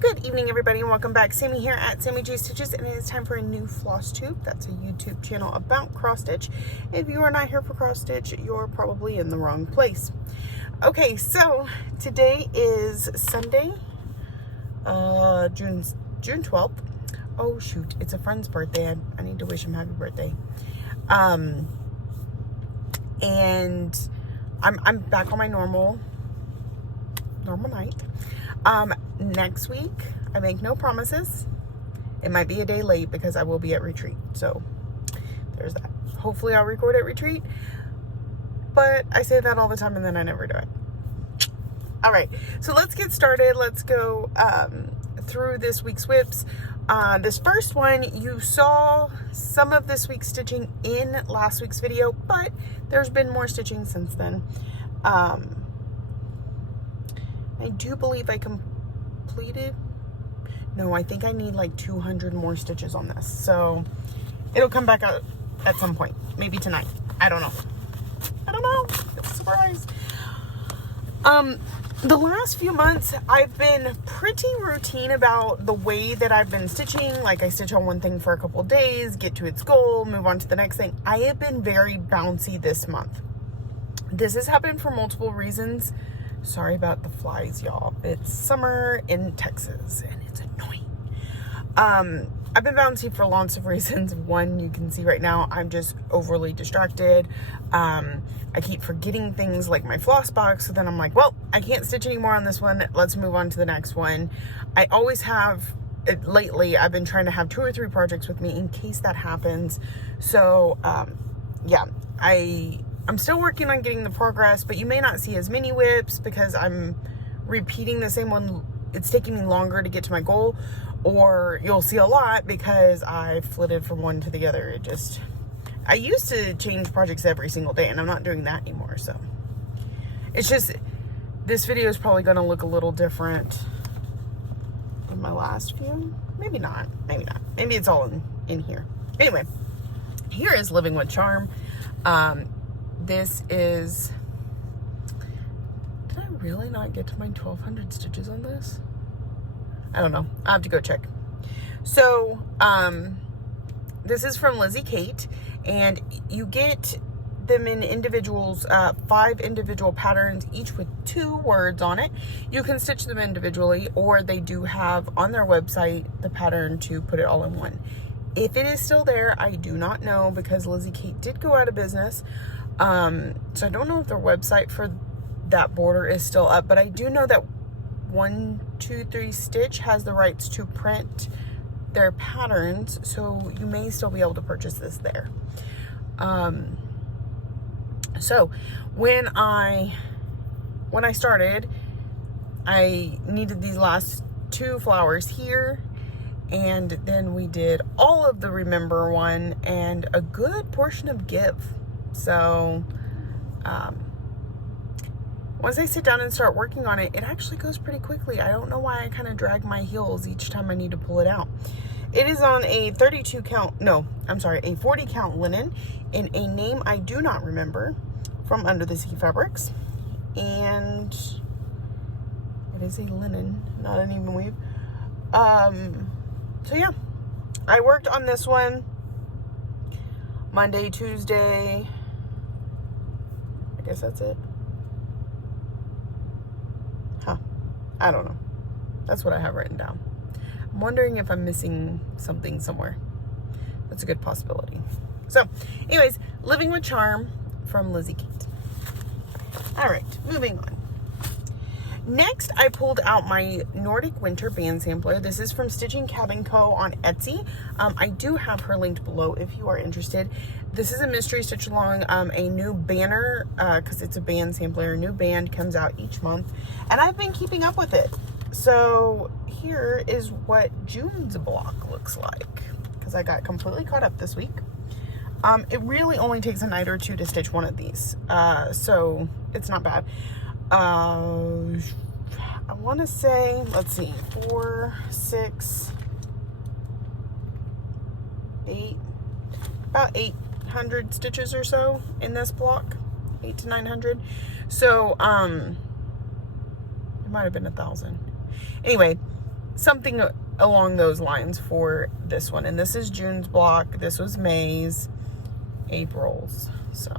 Good evening, everybody, and welcome back. Sammy here at Sammy J Stitches, and it is time for a new Flosstube. That's a YouTube channel about cross stitch. If you are not here for cross stitch, you're probably in the wrong place. Okay, so today is Sunday, June 12th. Oh shoot, it's a friend's birthday. I need to wish him happy birthday. And I'm back on my normal night. Next week, I make no promises. It might be a day late because I will be at retreat. So there's that. Hopefully I'll record at retreat. But I say that all the time and then I never do it. All right, so let's get started. Let's go through this week's whips. This first one, you saw some of this week's stitching in last week's video, but there's been more stitching since then. I do believe I completed, no, I think I need like 200 more stitches on this. So it'll come back out at some point, maybe tonight. I don't know. It's a surprise. The last few months, I've been pretty routine about the way that I've been stitching. Like I stitch on one thing for a couple of days, get to its goal, move on to the next thing. I have been very bouncy this month. This has happened for multiple reasons. Sorry about the flies, y'all. It's summer in Texas and it's annoying. I've been bouncy for lots of reasons. One, you can see right now, I'm just overly distracted. I keep forgetting things like my floss box. So then I'm like, well, I can't stitch anymore on this one. Let's move on to the next one. I always have, lately, I've been trying to have 2 or 3 projects with me in case that happens. So, yeah, I'm still working on getting the progress, but you may not see as many whips because I'm repeating the same one. It's taking me longer to get to my goal, or you'll see a lot because I flitted from one to the other. I used to change projects every single day and I'm not doing that anymore. So it's just, this video is probably going to look a little different than my last few. Maybe not. Maybe it's all in here. Anyway, here is Living with Charm. This is, did I really not get to my 1200 stitches on this? I don't know. I have to go check. So, this is from Lizzie Kate, and you get them in individuals, 5 individual patterns, each with 2 words on it. You can stitch them individually, or they do have on their website the pattern to put it all in one. If it is still there, I do not know because Lizzie Kate did go out of business. So I don't know if their website for that border is still up, but I do know that 123 Stitch has the rights to print their patterns, so you may still be able to purchase this there. So when I started, I needed these last 2 flowers here, and then we did all of the Remember one and a good portion of Give. So once I sit down and start working on it, it actually goes pretty quickly. I don't know why I kind of drag my heels each time I need to pull it out. It is on a 40 count linen in a name I do not remember from Under the Sea Fabrics. And it is a linen, not an even weave. So yeah, I worked on this one Monday, Tuesday. I guess that's it. Huh. I don't know. That's what I have written down. I'm wondering if I'm missing something somewhere. That's a good possibility. So, anyways, Living with Charm from Lizzie Kate. All right, moving on. Next, I pulled out my Nordic Winter band sampler. This is from Stitching Cabin Co. on Etsy. I do have her linked below if you are interested. This is a mystery stitch along. A new banner, because it's a band sampler. A new band comes out each month, and I've been keeping up with it. So here is what June's block looks like, because I got completely caught up this week. It really only takes a night or 2 to stitch one of these, so it's not bad. I want to say, let's see, 4, 6, 8, about 800 stitches or so in this block, 800 to 900. So, it might have been 1,000. Anyway, something along those lines for this one. And this is June's block. This was May's, April's. So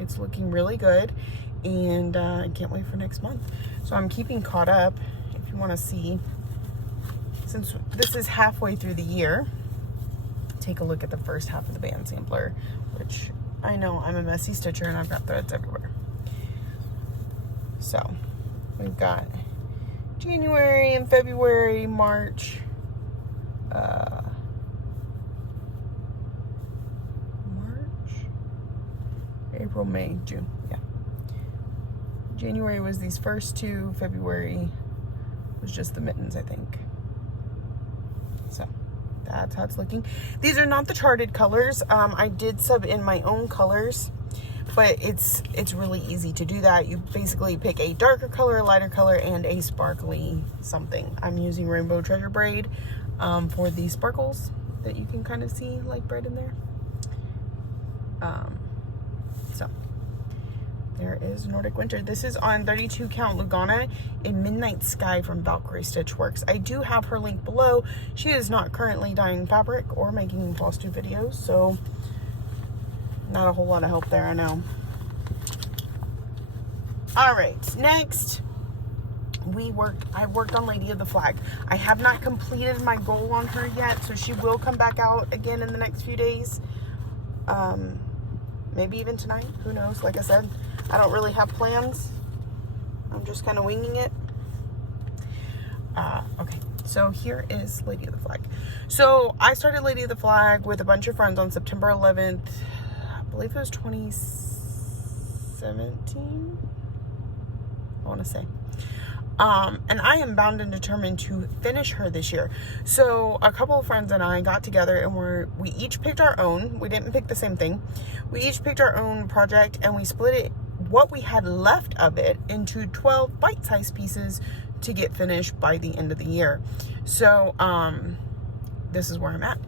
it's looking really good, and I can't wait for next month. So I'm keeping caught up. If you want to see, since this is halfway through the year, take a look at the first half of the band sampler, which I know I'm a messy stitcher and I've got threads everywhere. So we've got January and February, March, April, May, June. Yeah. January was these first two. February was just the mittens, I think. So that's how it's looking. These are not the charted colors. I did sub in my own colors, but it's really easy to do that. You basically pick a darker color, a lighter color, and a sparkly something. I'm using Rainbow Treasure Braid for the sparkles that you can kind of see like braid in there. So there is Nordic Winter. This is on 32 count Lugana in Midnight Sky from Valkyrie Stitch Works. I do have her link below. She is not currently dyeing fabric or making Flosstube videos, so not a whole lot of help there, I know. All right, next I worked on Lady of the Flag. I have not completed my goal on her yet, so she will come back out again in the next few days. Maybe even tonight, who knows? Like I said, I don't really have plans. I'm just kind of winging it. Okay, so here is Lady of the Flag. So I started Lady of the Flag with a bunch of friends on September 11th. I believe it was 2017, I want to say. And I am bound and determined to finish her this year. So a couple of friends and I got together and we each picked our own. We didn't pick the same thing. We each picked our own project and we split it, what we had left of it, into 12 bite-sized pieces to get finished by the end of the year. So this is where I'm at.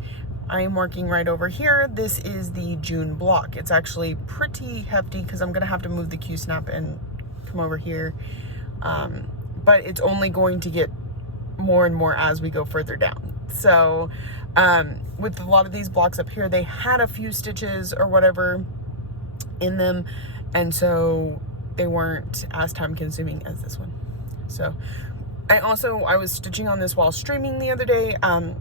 I am working right over here. This is the June block. It's actually pretty hefty because I'm gonna have to move the Q-snap and come over here. But it's only going to get more and more as we go further down. So with a lot of these blocks up here, they had a few stitches or whatever in them, and so they weren't as time consuming as this one. So I was stitching on this while streaming the other day. I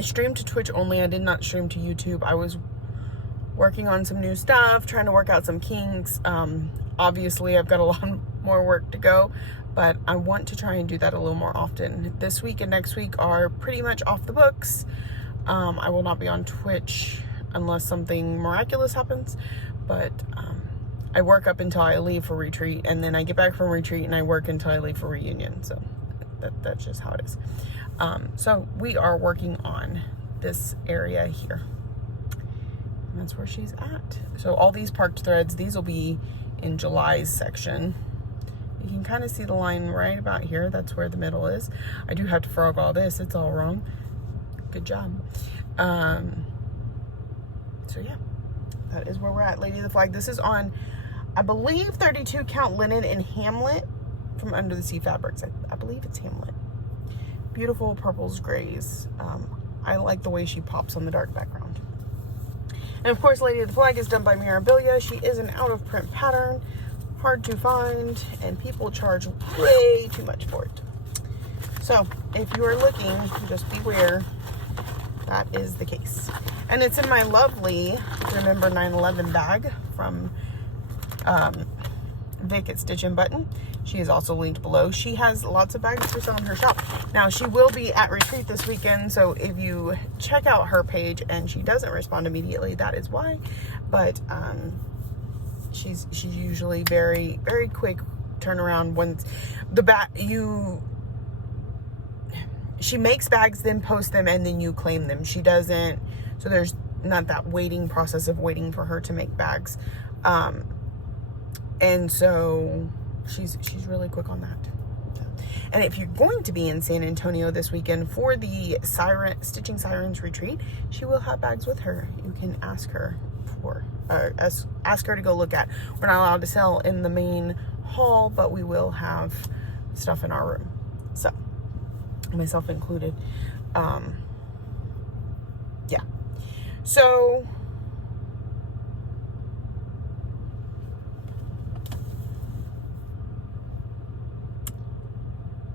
streamed to Twitch only. I did not stream to YouTube. I was working on some new stuff, trying to work out some kinks. Obviously I've got a lot more work to go, but I want to try and do that a little more often. This week and next week are pretty much off the books. I will not be on Twitch unless something miraculous happens, but I work up until I leave for retreat, and then I get back from retreat and I work until I leave for reunion. So that's just how it is. So we are working on this area here. And that's where she's at. So all these parked threads, these will be in July's section. You can kind of see the line right about here. That's where the middle is. I do have to frog all this. It's all wrong. Good job. So yeah, that is where we're at. Lady of the Flag. This is on, I believe, 32 count linen in Hamlet from Under the Sea Fabrics. I believe it's Hamlet. Beautiful purples, grays. I like the way she pops on the dark background. And of course, Lady of the Flag is done by Mirabilia. She is an out of print pattern, hard to find, and people charge way too much for it. So if you are looking, just beware, that is the case. And it's in my lovely Remember 9/11 bag from Vic at Stitch and Button. She is also linked below. She has lots of bags for sale in her shop. Now, she will be at retreat this weekend, so if you check out her page and she doesn't respond immediately, that is why. But she's usually very, very quick turnaround. Once the she makes bags, then posts them, and then you claim them. She doesn't, so there's not that waiting process of waiting for her to make bags. And so she's really quick on that. And if you're going to be in San Antonio this weekend for the Stitching Sirens retreat, she will have bags with her. You can ask her ask her to go look at. We're not allowed to sell in the main hall, but we will have stuff in our room. So myself included. Yeah. So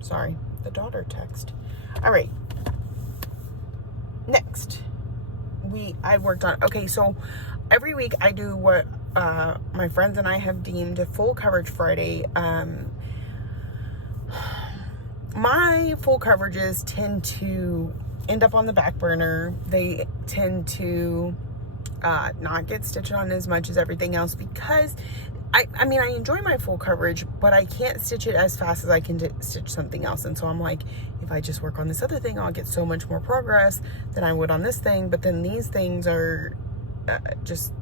sorry, the daughter text. All right. Next, I worked on, okay, so every week I do what my friends and I have deemed a full coverage Friday. My full coverages tend to end up on the back burner. They tend to not get stitched on as much as everything else because I mean, I enjoy my full coverage, but I can't stitch it as fast as I can stitch something else. And so I'm like, if I just work on this other thing, I'll get so much more progress than I would on this thing. But then these things are just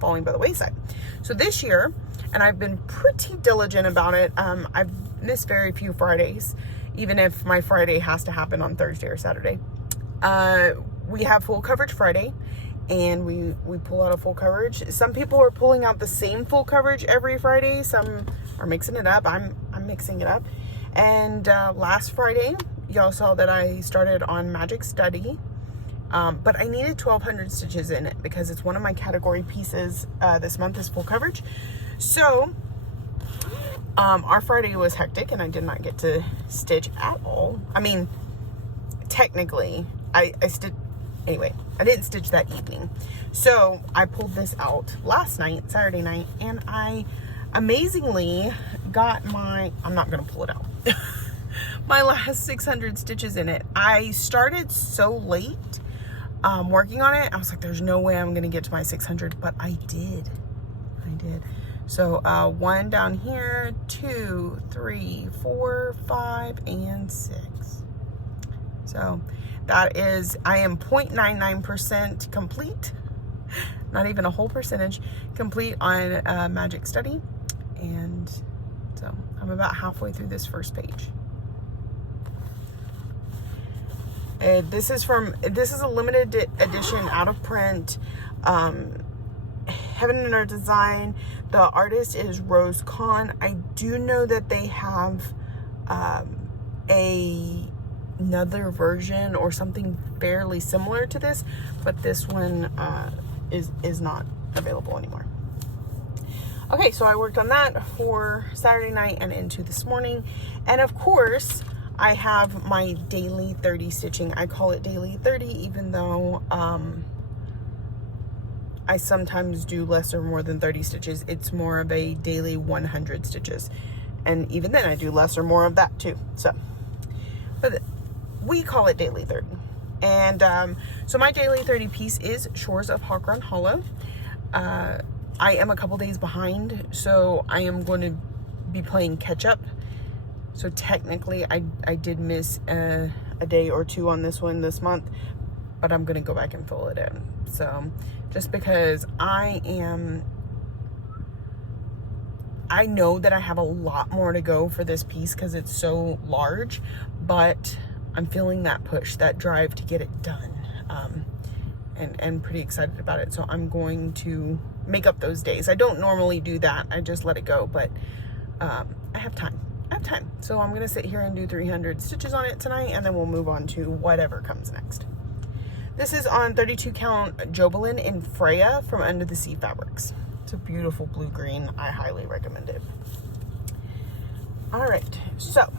falling by the wayside. So this year, and I've been pretty diligent about it, I've missed very few Fridays, even if my Friday has to happen on Thursday or Saturday. We have full coverage Friday, and we pull out a full coverage. Some people are pulling out the same full coverage every Friday. Some are mixing it up. I'm mixing it up. And last Friday, y'all saw that I started on Magic Study. But I needed 1,200 stitches in it because it's one of my category pieces. This month is full coverage. So our Friday was hectic and I did not get to stitch at all. I mean, technically, I didn't stitch that evening. So I pulled this out last night, Saturday night, and I amazingly got I'm not going to pull it out, my last 600 stitches in it. I started so late working on it. I was like, there's no way I'm going to get to my 600, but I did. So 1 down here, 2, 3, 4, 5, and 6. So that is, I am 0.99% complete, not even a whole percentage complete on Magic Study. And so I'm about halfway through this first page. This is a limited edition, out of print, Heaven and Earth design. The artist is Rose Kahn. I do know that they have another version or something fairly similar to this, but this one is not available anymore. Okay, so I worked on that for Saturday night and into this morning. And of course, I have my daily 30 stitching. I call it daily 30, even though I sometimes do less or more than 30 stitches. It's more of a daily 100 stitches. And even then I do less or more of that too. So, but we call it daily 30. And so my daily 30 piece is Shores of Hawk Run Hollow. I am a couple days behind, so I am going to be playing catch up. So technically I did miss a day or two on this one this month, but I'm going to go back and fill it in. So just because I know that I have a lot more to go for this piece because it's so large, but I'm feeling that push, that drive to get it done, and pretty excited about it. So I'm going to make up those days. I don't normally do that. I just let it go, but I have time. So I'm going to sit here and do 300 stitches on it tonight, and then we'll move on to whatever comes next. This is on 32 count Jobelin in Freya from Under the Sea Fabrics. It's a beautiful blue-green. I highly recommend it. All right, so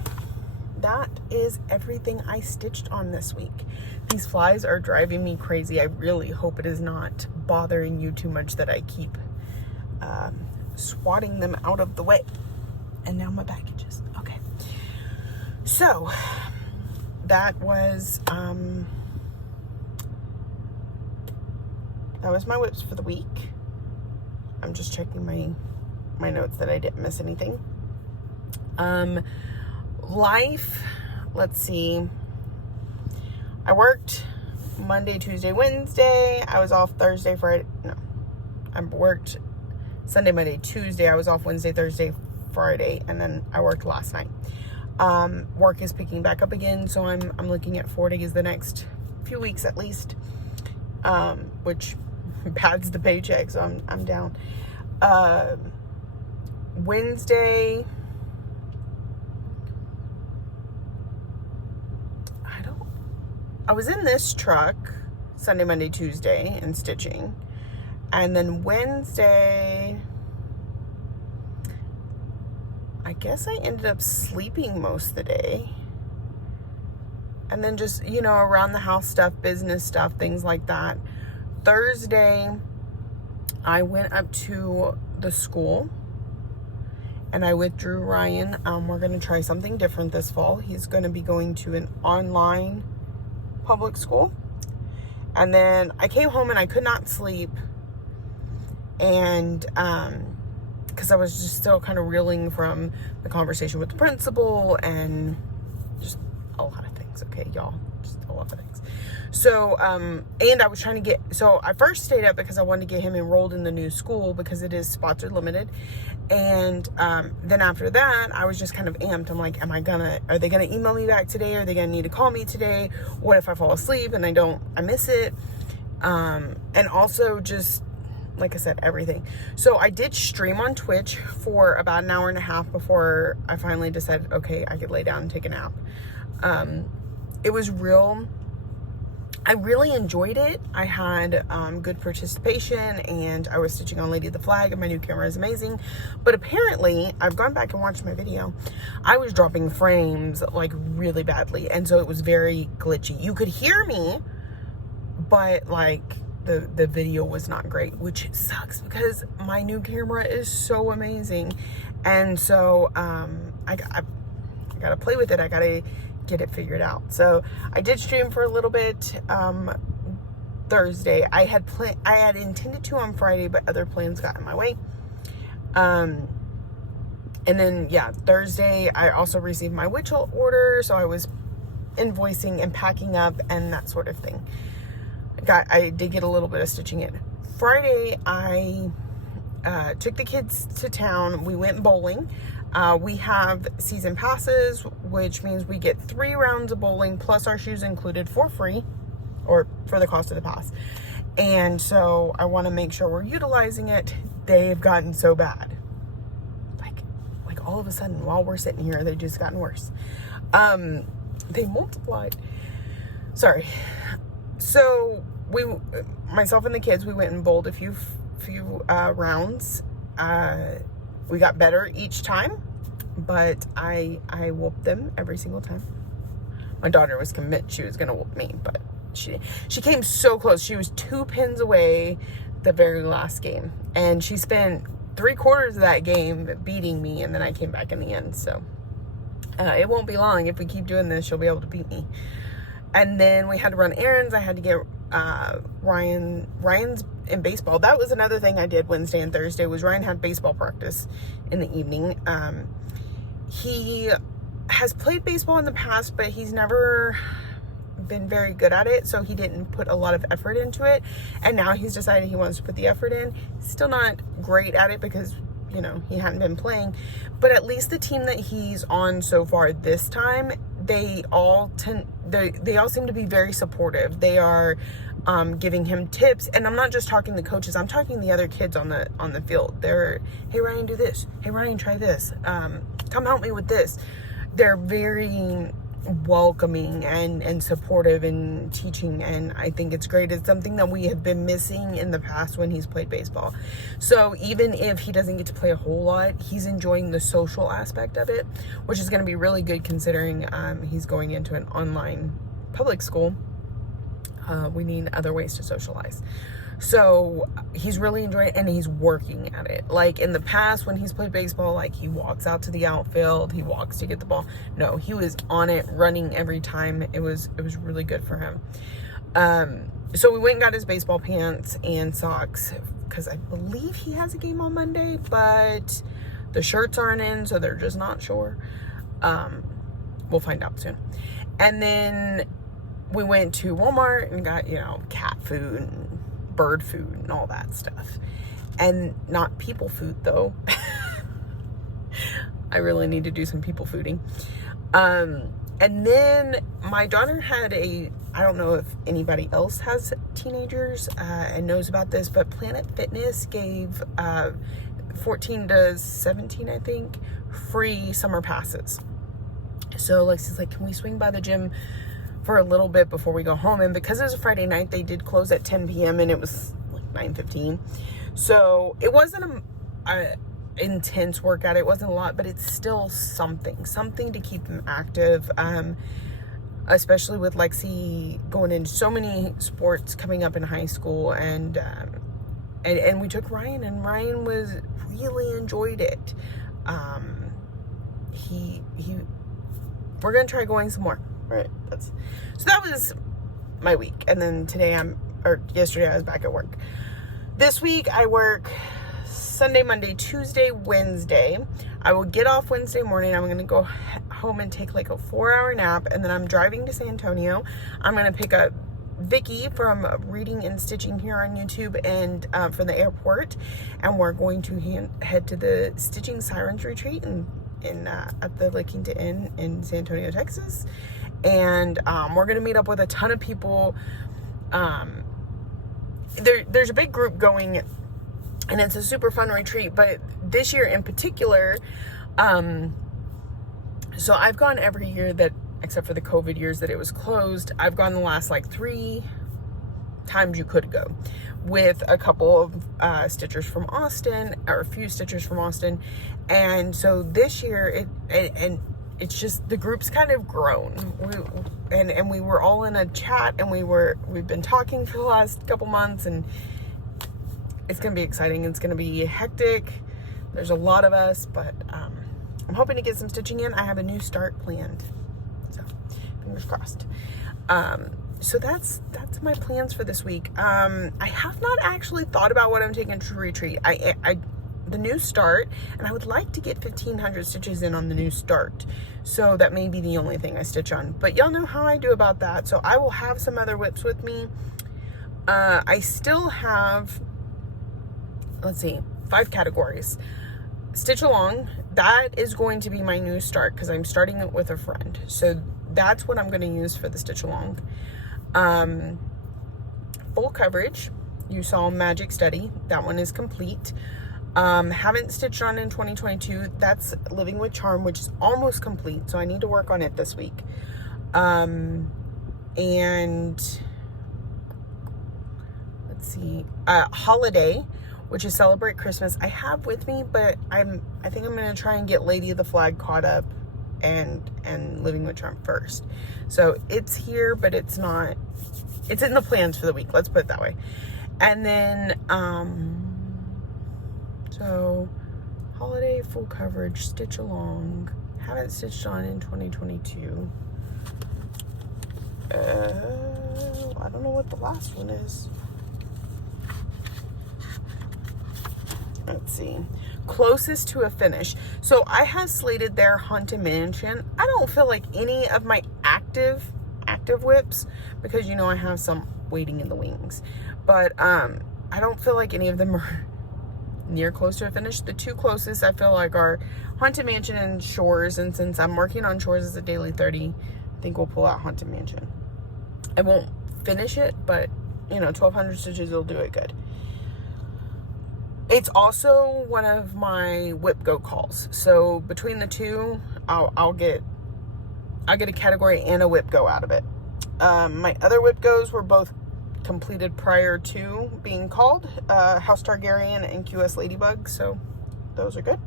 that is everything I stitched on this week. These flies are driving me crazy. I really hope it is not bothering you too much that I keep swatting them out of the way. And now my packages. Okay. So that was my whips for the week. I'm just checking my notes that I didn't miss anything. Life, let's see. I worked Monday, Tuesday, Wednesday. I was off Thursday, Friday. No, I worked Sunday, Monday, Tuesday. I was off Wednesday, Thursday, Friday, and then I worked last night. Work is picking back up again, so I'm looking at 4 days the next few weeks at least, which pads the paycheck, so I'm down. I was in this truck Sunday, Monday, Tuesday and stitching. And then Wednesday, I guess I ended up sleeping most of the day. And then just, you know, around the house stuff, business stuff, things like that. Thursday, I went up to the school and I withdrew Ryan. We're going to try something different this fall. He's going to be going to an online public school. And then I came home and I could not sleep. And, because I was just still kind of reeling from the conversation with the principal and just a lot of things, okay, y'all, just a lot of things. So, and I was trying to get, so I first stayed up because I wanted to get him enrolled in the new school because it is spots are limited. And, then after that, I was just kind of amped. I'm like, are they gonna email me back today? Are they gonna need to call me today? What if I fall asleep and I miss it? And also just, like I said, everything. So I did stream on Twitch for about an hour and a half before I finally decided, okay, I could lay down and take a nap. It was I really enjoyed it. I had good participation and I was stitching on Lady of the Flag and my new camera is amazing. But apparently, I've gone back and watched my video. I was dropping frames like really badly. And so it was very glitchy. You could hear me, but like the video was not great, which sucks because my new camera is so amazing. And so I gotta play with it. I gotta get it figured out. So I did stream for a little bit Thursday. I had intended to on Friday, but other plans got in my way. And then yeah, Thursday I also received my Witchell order, so I was invoicing and packing up and that sort of thing. I did get a little bit of stitching in. Friday, I took the kids to town. We went bowling. We have season passes, which means we get 3 rounds of bowling plus our shoes included for free or for the cost of the pass. And so I want to make sure we're utilizing it. They've gotten so bad. Like all of a sudden while we're sitting here, they've just gotten worse. They multiplied. Sorry. So myself and the kids, we went and bowled a few rounds. We got better each time, but I whooped them every single time. My daughter was convinced she was gonna whoop me, but she came so close. She was 2 pins away the very last game, and she spent 3/4 of that game beating me, and then I came back in the end. So it won't be long. If we keep doing this, she'll be able to beat me. And then we had to run errands. I had to get Ryan's in baseball. That was another thing I did Wednesday and Thursday was Ryan had baseball practice in the evening. He has played baseball in the past, but he's never been very good at it, so he didn't put a lot of effort into it. And now he's decided he wants to put the effort in. He's still not great at it because, you know, he hadn't been playing. But at least the team that he's on so far this time, they all seem to be very supportive. They are giving him tips, and I'm not just talking the coaches, I'm talking the other kids on the field. They're, hey Ryan, do this. Hey Ryan, try this. Come help me with this. They're very welcoming and supportive in teaching, and I think it's great. It's something that we have been missing in the past when he's played baseball. So even if he doesn't get to play a whole lot, he's enjoying the social aspect of it, which is going to be really good considering he's going into an online public school. We need other ways to socialize. So he's really enjoying it, and he's working at it. Like in the past when he's played baseball, like he walks out to the outfield, he walks to get the ball. No, he was on it, running every time. It was really good for him. So we went and got his baseball pants and socks because I believe he has a game on Monday, but the shirts aren't in, so they're just not sure. We'll find out soon. And then we went to Walmart and got, cat food and bird food and all that stuff. And not people food, though. I really need to do some people fooding. And then my daughter had I don't know if anybody else has teenagers and knows about this, but Planet Fitness gave 14 to 17, I think, free summer passes. So Lexi's like, can we swing by the gym for a little bit before we go home. And because it was a Friday night, they did close at 10 p.m. and it was like 9:15. So it wasn't a intense workout. It wasn't a lot, but it's still something to keep them active. Especially with Lexi going into so many sports coming up in high school, and we took Ryan, and Ryan really enjoyed it. We're gonna try going some more. All right, so that was my week, and then yesterday I was back at work. This week I work Sunday, Monday, Tuesday, Wednesday. I will get off Wednesday morning. I'm going to go home and take like a 4-hour nap, and then I'm driving to San Antonio. I'm going to pick up Vicky from Reading and Stitching here on YouTube and from the airport, and we're going to head to the Stitching Sirens retreat at the La Quinta Inn in San Antonio, Texas. And we're going to meet up with a ton of people. There's a big group going, and it's a super fun retreat, but this year in particular, so I've gone every year except for the COVID years that it was closed. I've gone the last like 3 times you could go, with a couple of stitchers from Austin, or a few stitchers from Austin. And so this year, it's just, the group's kind of grown. We were all in a chat, and we've been talking for the last couple months, and it's going to be exciting. It's going to be hectic. There's a lot of us, but I'm hoping to get some stitching in. I have a new start planned, so fingers crossed. So that's my plans for this week. I have not actually thought about what I'm taking to retreat. The new start, and I would like to get 1,500 stitches in on the new start. So that may be the only thing I stitch on, but y'all know how I do about that. So I will have some other whips with me. I still have, let's see, 5 categories. Stitch along, that is going to be my new start because I'm starting it with a friend. So that's what I'm going to use for the stitch along. Full coverage, you saw Magic Study. That one is complete. Haven't stitched on in 2022. That's Living with Charm, which is almost complete. So I need to work on it this week. And let's see, Holiday, which is Celebrate Christmas, I have with me, but I think I'm going to try and get Lady of the Flag caught up and Living with Charm first. So it's here, but it's not, it's in the plans for the week. Let's put it that way. And then, so Holiday, full coverage, stitch along, haven't stitched on in 2022. I don't know what the last one is. Let's see. Closest to a finish. So I have slated there Haunted Mansion. I don't feel like any of my active whips, because you know I have some waiting in the wings, but I don't feel like any of them are near close to a finish. The 2 closest I feel like are Haunted Mansion and Shores, and since I'm working on Shores as a daily 30, I think we'll pull out Haunted Mansion. I won't finish it, but you know, 1,200 stitches will do it good. It's also one of my whip go calls. So between the 2, I'll get a category and a whip go out of it. My other whip goes were both completed prior to being called, House Targaryen and QS Ladybug. So those are good.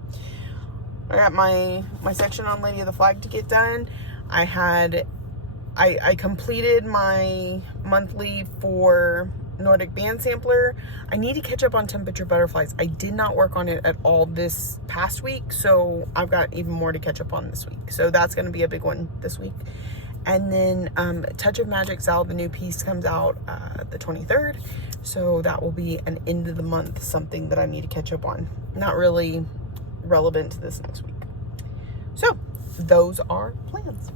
I got my section on Lady of the Flag to get done. I completed my monthly for Nordic Band Sampler. I need to catch up on Temperature Butterflies. I did not work on it at all this past week, so I've got even more to catch up on this week. So that's going to be a big one this week. And then Touch of Magic Sal, the new piece comes out the 23rd. So that will be an end of the month something that I need to catch up on. Not really relevant to this next week. So those are plans.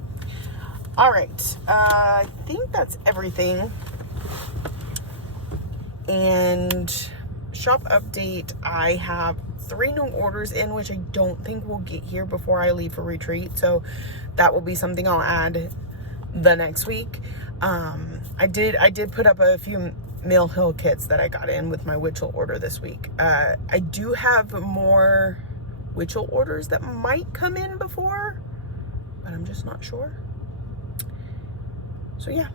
All right. I think that's everything. And shop update, I have 3 new orders in, which I don't think will get here before I leave for retreat. So that will be something I'll add the next week. I did put up a few Mill Hill kits that I got in with my Witchell order this week. I do have more Witchell orders that might come in before, but I'm just not sure. So yeah,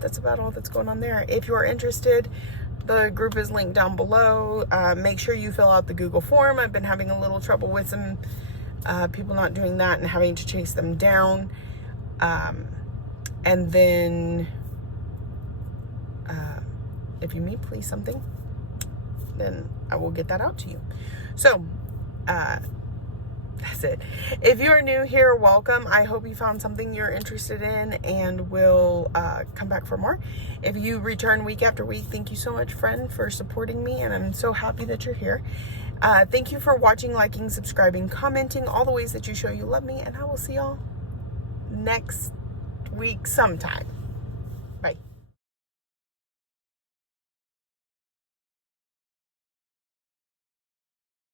that's about all that's going on there. If you're interested, the group is linked down below. Make sure you fill out the Google form. I've been having a little trouble with some people not doing that and having to chase them down. And then if you need please something, then I will get that out to you. So that's it. If you are new here, welcome. I hope you found something you're interested in and will come back for more. If you return week after week, thank you so much, friend, for supporting me, and I'm so happy that you're here. Thank you for watching, liking, subscribing, commenting, all the ways that you show you love me, and I will see y'all next week sometime.